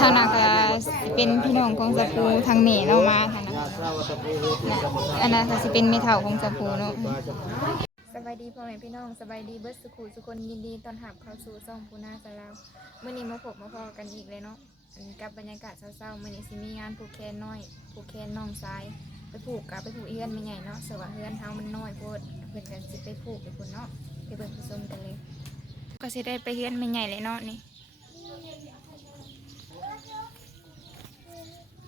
ทางนั้นก็สิเป็นพี่น้องของสะปูทางเหน่เนามาทางนั้นนะอันนั้นก็สิเป็นเมทัลของสะปูเนาะสบายดีพ่อแม่พี่น้องสบายดีเบิร์ดสุขุสุคนยินดีตอนรับเข้าสู่ซ่องปูนาสลาวเมื่อนี้มาพบมาพอกันอีกเลยเนาะกับบรรยากาศเศร้าๆเมื่อนี้สิมีงานผูกแคนน้อยผูกแคนน้องซ้ายไปผูกกับไปผูกเอื้อนไม่ใหญ่เนาะเสว่าเอื้อนเฮามันน้อยโพดเพื่อนกันสิไปผูกไปคนเนาะไปเบิ่งผสมกันเลย ก็สิได้ไปเฮือนไม่ใหญ่เลยเนาะนี่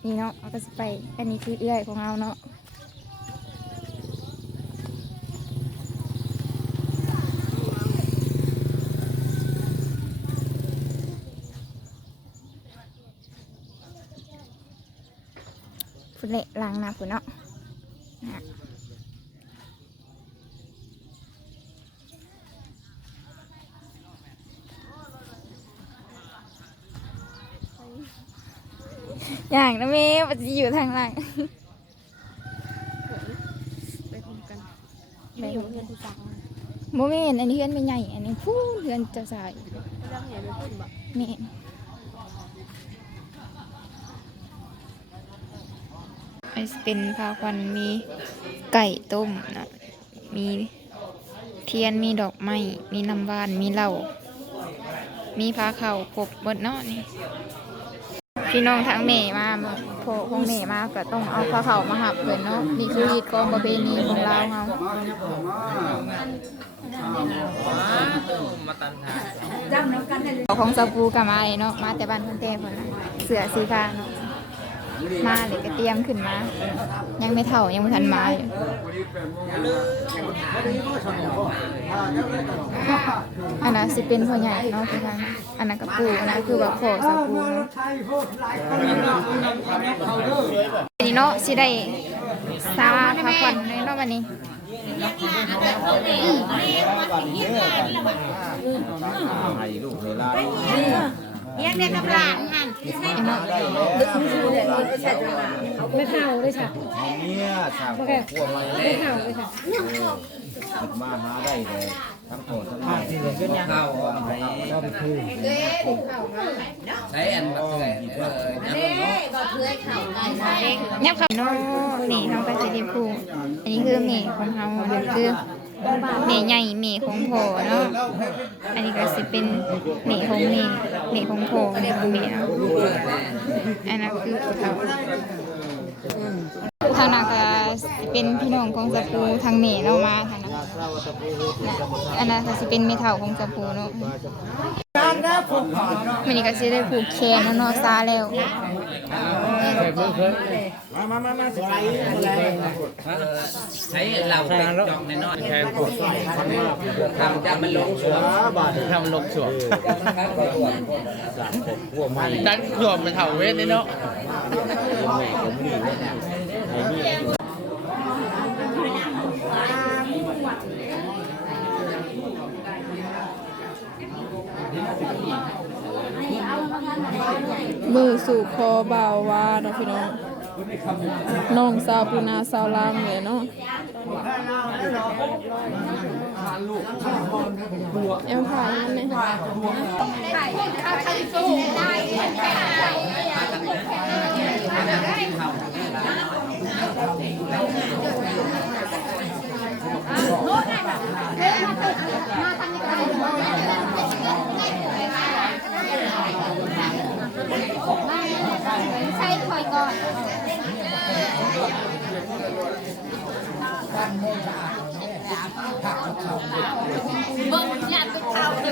นี่เนาะเราก็จะไป อันนี้คือเอื้อยของเราเนาะฝุ่นเละล้างน้าฝุ่นเนาะ อย่างนะเมย์มันจะอยู่ทางหลังไปพร้อมกันไม่อยู่เพื่อนที่สามโมเมนอันนี้เฮือนไม่ใหญ่ อันนี้พูนเฮือนเจะสายก็ต้องเห็นไปพูดแบบเมนไอสเป็นพาควันมีไก่ต้มนะมีเทียนมีดอกไม้มีน้ำหวานมีเหล้ามีพาเข่าวครบเบิดเนาะนี่ พี่น้องทางเมมาเมื่อพองเมมาก็ต้องเอาพาเข่ามาหับเพิ่นเนาะนี่คือฮีดกองประเพณีของเราเฮามาตันทางเอาของสปูกับมาเนาะมาแต่บ้านคนเต้คนเสือสีฟ้าเนาะมาเลยก็เตรียมขึ้นมา ยังไม่เท่ายังไม่ทันมาอยู่ อันนั้นสิเป็นพ่อใหญ่เนาะทุกท่านอันนั้นกับปู่อันนั้นคือแบบพ่อสปูเนาะอันนี้เนาะสิได้ซาพักผ่อนเลยเนาะวันนี้ให้ลูกให้หลานเนาะ ไม่เท่าเลยค่ะให้เมียสร้างครอบครัวใหม่ไม่เท่าเลยค่ะมาหาได้เลยทั้งโหดทั้งใหม่เข้าให้ต้องคือใช้อันแบบไหนเออน้ำมันยับขับเนาะนี่เขาก็จะได้พูอันนี้คือมฆของเขาอันนี้คือ เมฆใหญ่เมฆของพ่อเนาะ อันนี้ก็สิเป็นเมฆของเมฆเมฆของพ่อเมฆของเมฆเนาะอันนั้นคือเขาทางนั้นก็สิเป็นพี่น้องของสะปูทางเมฆเราะมาทางนั้นนะอันนั้นก็สิเป็นเมทัลของสะปูเนาะมันนี่ก็สิได้ผูกแขนแล้วเนาะซาแล้ว ใช้เราเป็นดอกน้อยแทนกดทำจะมันลงสวมทำลงสวมพวกใหม่ดันขวมเป็นเถาเวทนี่เนาะ มือสู่คอเบาววาเนาะพี่น้องน้องสาวปูนาสาวลางเลยเนาะเอลผ่านมันเนี่ยมาทางนี้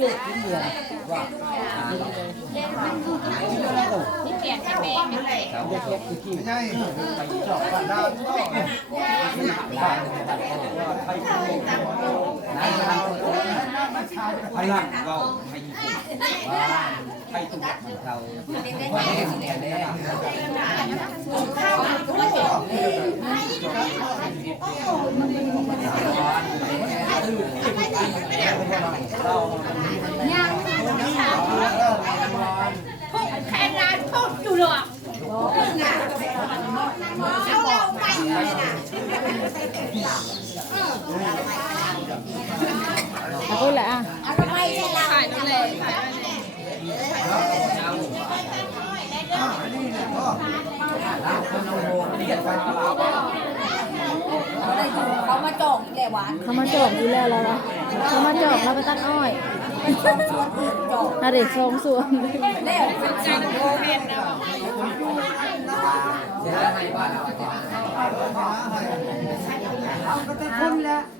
เลขกินเดือนว่าที่เปลี่ยนแปลงนั่นแหละเด็กเล็กคือกินใช่ไปจอบปานดาวก็ไม่หนักบ้านไปกินนายนางพลังเราให้ว่าไปตุกเราว่าแน่แน่แน่ข้าวมันก็ไม่ออกเลย ดแหละอ่ะ เขา มาจองอีกแล้วหวานเขามาจอบดูแลเราละเขามาจอบเราไปตัดอ้อยมันชมชวนอื่นจองอาเด็กชงส่วนแล้วจังโมเมนต์นะลูกสาว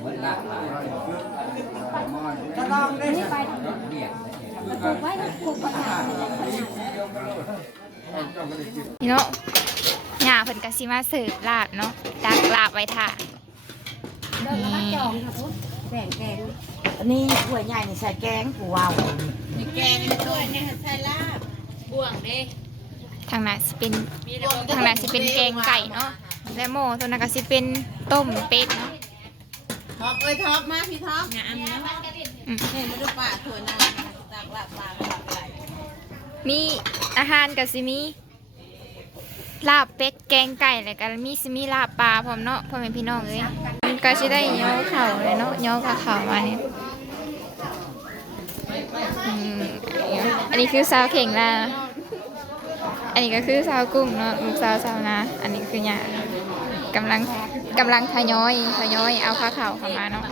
เหมือนหลากหลาย จะลองได้ไปเรียกนี่เนาะหญ้าเพิ่นก็สิมาเสิร์ฟลาบเนาะตักลาบไว้ท่านี่แบ่งแกงอันนี้ถ้วยใหญ่นี่ใส่แกงกูเอาทางนั้นสิเป็นทางนั้นสิเป็นแกงไก่เนาะและหม้อตัวนั้นก็สิเป็นต้มเป็ดเนาะท็อปเอ้ยท็อปมาพี่ท็อปงามนะอืมเห็ นมาดูป่าถั่วนาตากลาบปลาลาบไหลมีอาหารก็สิมีลาบเป็ดแกงไก่แล้วก็มีสิมีลาบปลาพร้อมเนาะพ่อแม่พี่น้องเอ้ยมันก็สิได้ย่อเข่าเลยเนาะย่อกับเข่ามาเนี่ยอันนี้คือซาวเข่งละอันนี้ก็คือซาวกุ้งเนาะลูกสาวสาวนาอันนี้คือหยากำลังกำลังทยอยทยอยเอาข้าเข่าเข้ามาเนาะ